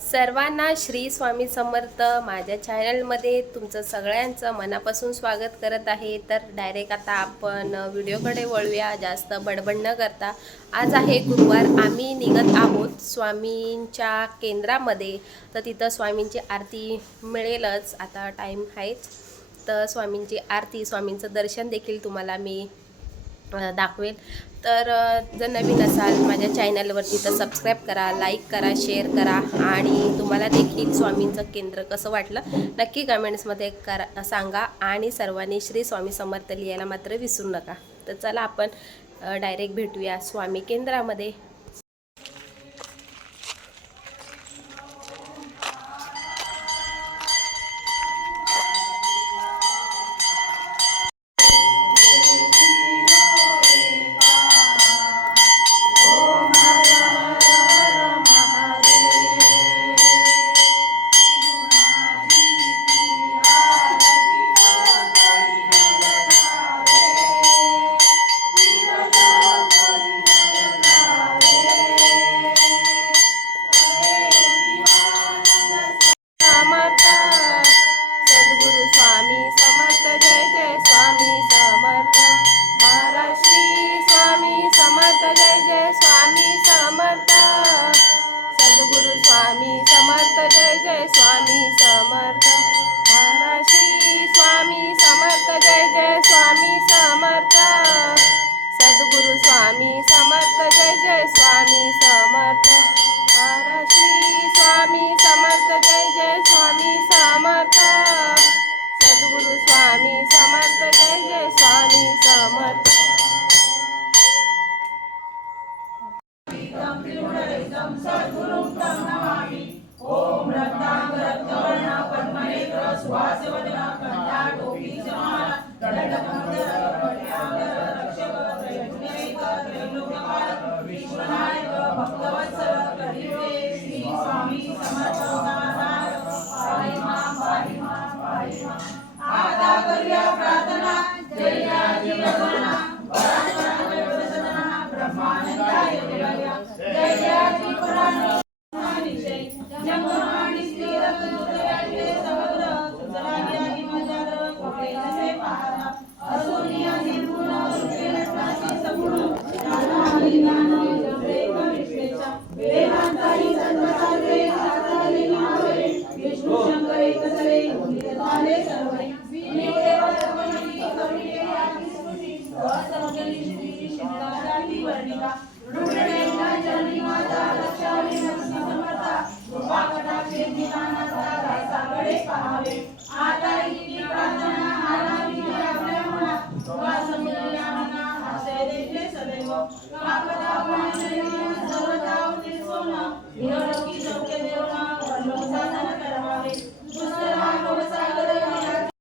सर्वांना श्री स्वामी समर्थ. माझ्या चॅनलमध्ये तुमचं सगळ्यांचं मनापासून स्वागत करत आहे. तर डायरेक्ट आता आपण व्हिडिओकडे वळूया, जास्त बडबड न करता. आज आहे गुरुवार. आम्ही निघत आहोत स्वामींच्या केंद्रामध्ये. तर तिथं स्वामींची आरती मिळेलच, आता टाईम आहेच. तर स्वामींची आरती, स्वामींचं दर्शन देखील तुम्हाला मी दाखवेल. तर जर नवीन असाल माझ्या चॅनलवरती तर सबस्क्राईब करा, लाईक करा, शेअर करा. आणि तुम्हाला देखील स्वामींचं केंद्र कसं वाटलं नक्की कमेंट्समध्ये सांगा. आणि सर्वांनी श्री स्वामी समर्थ लिहायला मात्र विसरू नका. तर चला आपण डायरेक्ट भेटूया स्वामी केंद्रामध्ये.